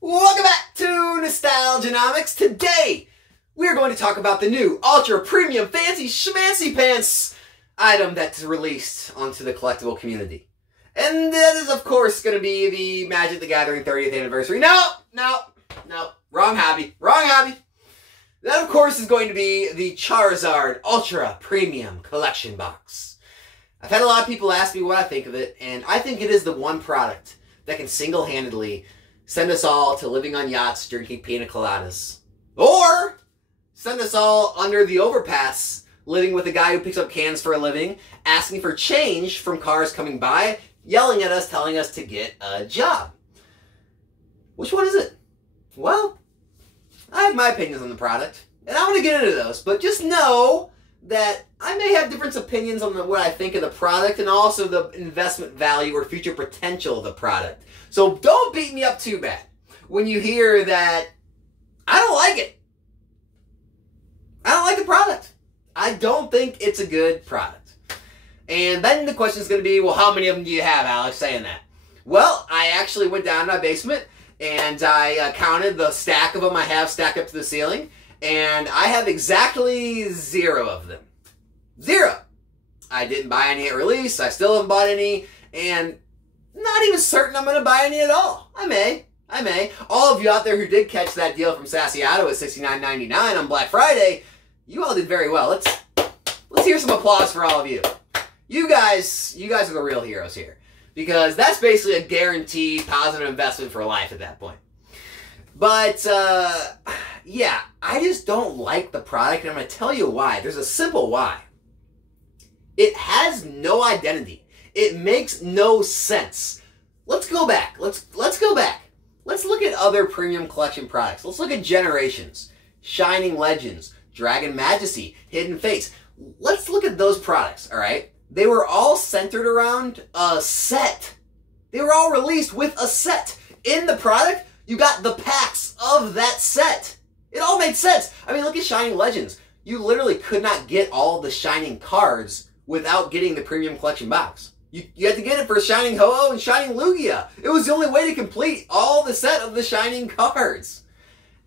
Welcome back to Nostalgianomics. Today, we're going to talk about the new Ultra Premium Fancy Schmancy Pants item that's released onto the collectible community. And that is, of course, going to be the Magic the Gathering 30th anniversary. No, wrong hobby. That, of course, is going to be the Charizard Ultra Premium Collection Box. I've had a lot of people ask me what I think of it, and I think it is the one product that can single-handedly send us all to living on yachts drinking pina coladas. Or send us all under the overpass living with a guy who picks up cans for a living, asking for change from cars coming by, yelling at us, telling us to get a job. Which one is it? Well, I have my opinions on the product, and I'm going to get into those, but just know that I may have different opinions on what I think of the product and also the investment value or future potential of the product. So don't beat me up too bad when you hear that I don't like it. I don't like the product. I don't think it's a good product. And then the question is going to be, well, how many of them do you have, Alex, saying that? Well, I actually went down to my basement and I counted the stack of them I have stacked up to the ceiling, and I have exactly 0 of them. 0. I didn't buy any at release. I still haven't bought any, and not even certain I'm going to buy any at all. I may. All of you out there who did catch that deal from Sassiato at $69.99 on Black Friday, you all did very well. Let's hear some applause for all of you. You guys are the real heroes here, because that's basically a guaranteed positive investment for life at that point. But, yeah, I just don't like the product, and I'm going to tell you why. There's a simple why. It has no identity. It makes no sense. Let's go back. Let's go back. Let's look at other premium collection products. Let's look at Generations, Shining Legends, Dragon Majesty, Hidden Fates. Let's look at those products, all right? They were all centered around a set. They were all released with a set. In the product, you got the packs of that set. It all made sense. I mean, look at Shining Legends. You literally could not get all the Shining cards without getting the premium collection box. You had to get it for Shining Ho-Oh and Shining Lugia. It was the only way to complete all the set of the Shining cards.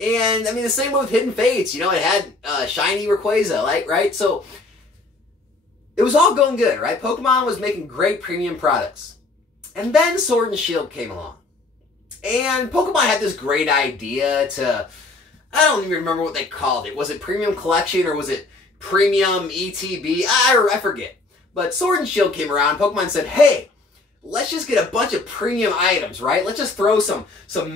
And, I mean, the same with Hidden Fates. You know, it had Shiny Rayquaza, right? So, it was all going good, right? Pokemon was making great premium products. And then Sword and Shield came along. And Pokemon had this great idea to, I don't even remember what they called it. Was it Premium Collection or was it Premium ETB? I forget. But Sword and Shield came around. Pokemon said, hey, let's just get a bunch of premium items, right? Let's just throw some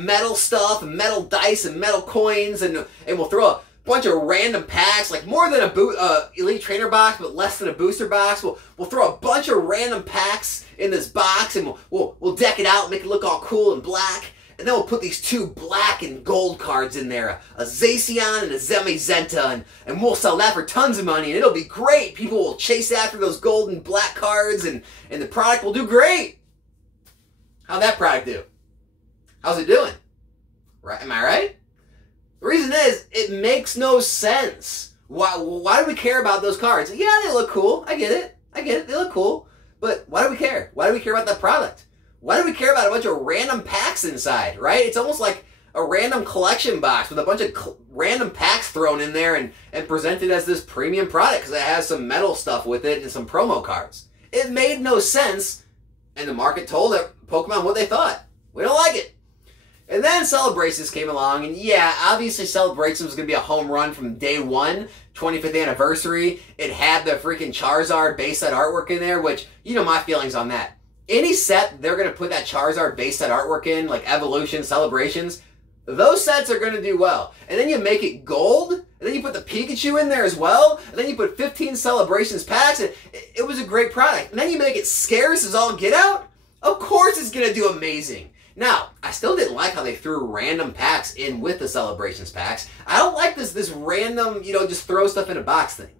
metal stuff, and metal dice, and metal coins, and we'll throw a bunch of random packs, like more than a Elite Trainer box, but less than a booster box. We'll throw a bunch of random packs in this box, and we'll deck it out, make it look all cool and black. And then we'll put these 2 black and gold cards in there, a Zacian and a Zamazenta, and we'll sell that for tons of money, and it'll be great. People will chase after those gold and black cards, and the product will do great. How'd that product do? How's it doing? Right? Am I right? The reason is, it makes no sense. Why do we care about those cards? Yeah, they look cool. I get it. They look cool. But why do we care? Why do we care about that product? Why do we care about a bunch of random packs inside, right? It's almost like a random collection box with a bunch of random packs thrown in there and presented as this premium product because it has some metal stuff with it and some promo cards. It made no sense, and the market told Pokemon what they thought. We don't like it. And then Celebrations came along, and yeah, obviously Celebrations was going to be a home run from day one, 25th anniversary. It had the freaking Charizard base set artwork in there, which, you know my feelings on that. Any set they're going to put that Charizard base set artwork in, like Evolution, Celebrations, those sets are going to do well. And then you make it gold, and then you put the Pikachu in there as well, and then you put 15 Celebrations packs, and it was a great product. And then you make it scarce as all get out, of course it's going to do amazing. Now, I still didn't like how they threw random packs in with the Celebrations packs. I don't like this random, just throw stuff in a box thing.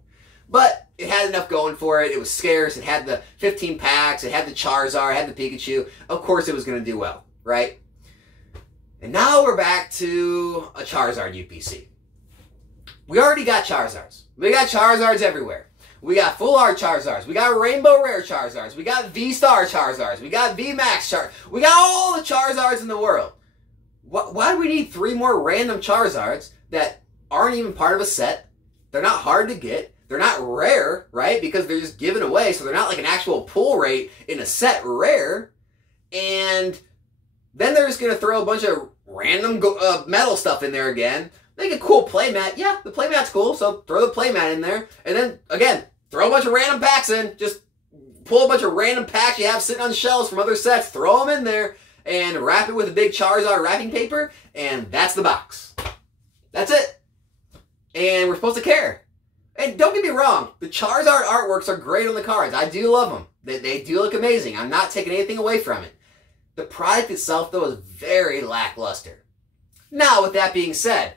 But it had enough going for it. It was scarce. It had the 15 packs. It had the Charizard. It had the Pikachu. Of course it was going to do well, right? And now we're back to a Charizard UPC. We already got Charizards. We got Charizards everywhere. We got Full Art Charizards. We got Rainbow Rare Charizards. We got V-Star Charizards. We got V-Max Charizards. We got all the Charizards in the world. Why do we need 3 more random Charizards that aren't even part of a set? They're not hard to get. They're not rare, right? Because they're just given away, so they're not like an actual pull rate in a set rare. And then they're just going to throw a bunch of random metal stuff in there again. Make a cool playmat. Yeah, the playmat's cool, so throw the playmat in there. And then, again, throw a bunch of random packs in. Just pull a bunch of random packs you have sitting on shelves from other sets, throw them in there, and wrap it with a big Charizard wrapping paper, and that's the box. That's it. And we're supposed to care. And don't get me wrong, the Charizard artworks are great on the cards. I do love them. They do look amazing. I'm not taking anything away from it. The product itself, though, is very lackluster. Now, with that being said,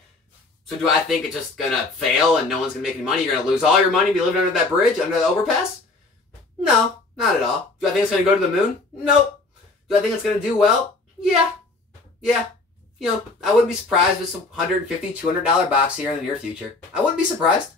so do I think it's just going to fail and no one's going to make any money? You're going to lose all your money, be living under that bridge, under the overpass? No, not at all. Do I think it's going to go to the moon? Nope. Do I think it's going to do well? Yeah. Yeah. You know, I wouldn't be surprised with some $150, $200 box here in the near future. I wouldn't be surprised.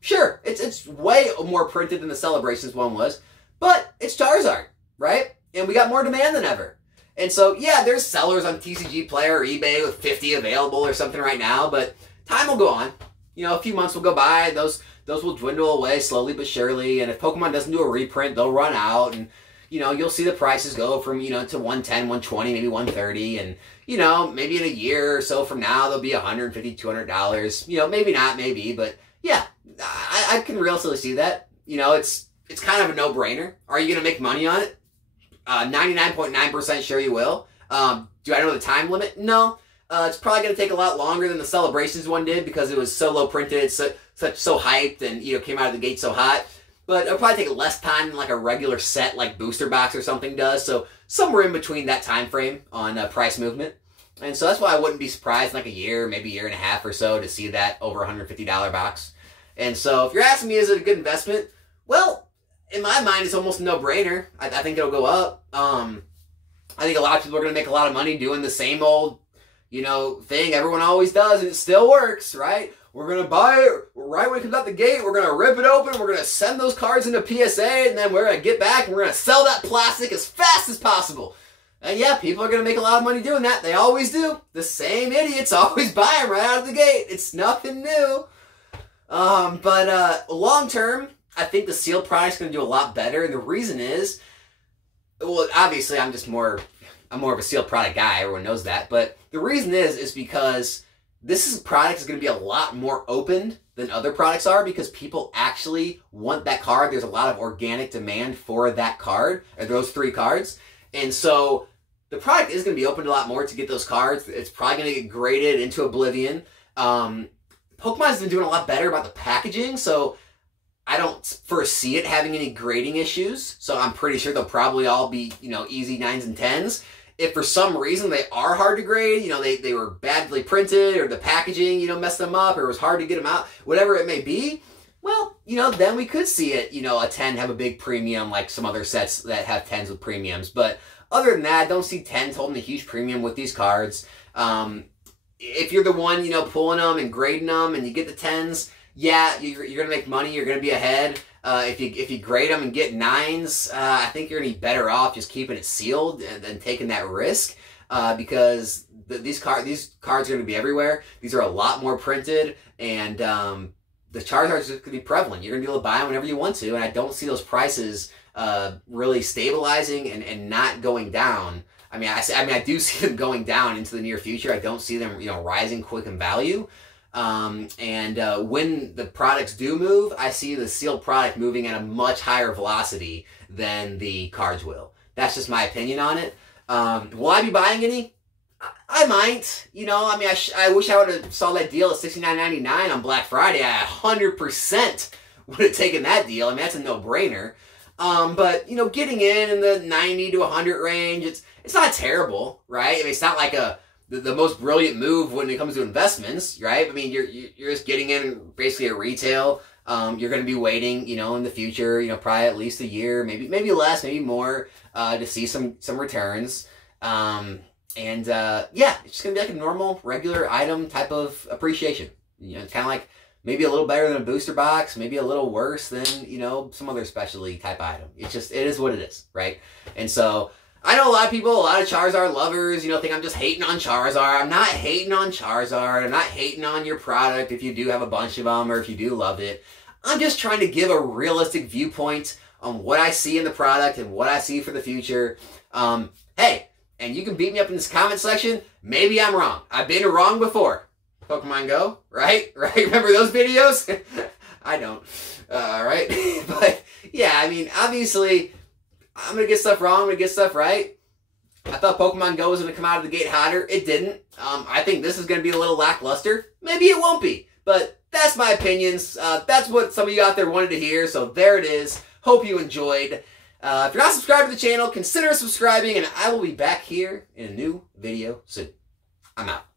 Sure, it's way more printed than the Celebrations one was, but it's Charizard, right? And we got more demand than ever. And so, yeah, there's sellers on TCG Player or eBay with 50 available or something right now, but time will go on. You know, a few months will go by, and those will dwindle away slowly but surely, and if Pokemon doesn't do a reprint, they'll run out, and, you know, you'll see the prices go from, you know, to 110, 120, maybe 130, and, you know, maybe in a year or so from now, they'll be $150, $200. You know, maybe not, maybe, but, yeah, I can realistically see that. You know, it's kind of a no-brainer. Are you going to make money on it? 99.9% sure you will. Do I know the time limit? No. It's probably going to take a lot longer than the Celebrations one did because it was so low printed, so hyped, and, you know, came out of the gate so hot. But it'll probably take less time than like a regular set like Booster Box or something does. So somewhere in between that time frame on price movement. And so that's why I wouldn't be surprised in like a year, maybe a year and a half or so to see that over $150 box. And so if you're asking me, is it a good investment? Well, in my mind, it's almost a no-brainer. I think it'll go up. I think a lot of people are going to make a lot of money doing the same old, you know, thing everyone always does, and it still works, right? We're going to buy it right when it comes out the gate. We're going to rip it open. We're going to send those cards into PSA, and then we're going to get back, and we're going to sell that plastic as fast as possible. And yeah, people are going to make a lot of money doing that. They always do. The same idiots always buy them right out of the gate. It's nothing new. But long term, I think the sealed product's going to do a lot better. And the reason is, well, obviously I'm more of a sealed product guy. Everyone knows that. But the reason is because this product is going to be a lot more opened than other products are because people actually want that card. There's a lot of organic demand for that card, or those 3 cards. And so the product is going to be opened a lot more to get those cards. It's probably going to get graded into oblivion. Pokemon's been doing a lot better about the packaging, so I don't foresee it having any grading issues. So I'm pretty sure they'll probably all be, you know, easy 9s and 10s. If for some reason they are hard to grade, you know, they were badly printed or the packaging, you know, messed them up or it was hard to get them out, whatever it may be, well, you know, then we could see it, you know, a 10 have a big premium like some other sets that have 10s with premiums. But other than that, I don't see 10s holding a huge premium with these cards. If you're the one, you know, pulling them and grading them and you get the 10s, yeah, you're going to make money. You're going to be ahead. If you grade them and get 9s, I think you're going to be better off just keeping it sealed than taking that risk because these cards are going to be everywhere. These are a lot more printed, and the Charizards are going to be prevalent. You're going to be able to buy them whenever you want to, and I don't see those prices really stabilizing and not going down. I mean, I do see them going down into the near future. I don't see them, you know, rising quick in value. When the products do move, I see the sealed product moving at a much higher velocity than the cards will. That's just my opinion on it. Will I be buying any? I might. You know, I mean, I wish I would have saw that deal at $69.99 on Black Friday. I 100% would have taken that deal. I mean, that's a no-brainer. But, you know, getting in the 90 to 100 range, it's not terrible, right? I mean, it's not like the most brilliant move when it comes to investments, right? I mean, you're just getting in basically at retail. You're going to be waiting, you know, in the future, you know, probably at least a year, maybe less, maybe more, to see some returns. Yeah, it's just going to be like a normal, regular item type of appreciation. You know, it's kind of like maybe a little better than a booster box, maybe a little worse than, you know, some other specialty type item. It is what it is, right? And so I know a lot of people, a lot of Charizard lovers, think I'm just hating on Charizard. I'm not hating on Charizard. I'm not hating on your product if you do have a bunch of them or if you do love it. I'm just trying to give a realistic viewpoint on what I see in the product and what I see for the future. Hey, and you can beat me up in this comment section. Maybe I'm wrong. I've been wrong before. Pokemon Go, right? Remember those videos? I don't. Right? But yeah, I mean, obviously, I'm going to get stuff wrong. I'm going to get stuff right. I thought Pokemon Go was going to come out of the gate hotter. It didn't. I think this is going to be a little lackluster. Maybe it won't be. But that's my opinions. That's what some of you out there wanted to hear. So there it is. Hope you enjoyed. If you're not subscribed to the channel, consider subscribing. And I will be back here in a new video soon. I'm out.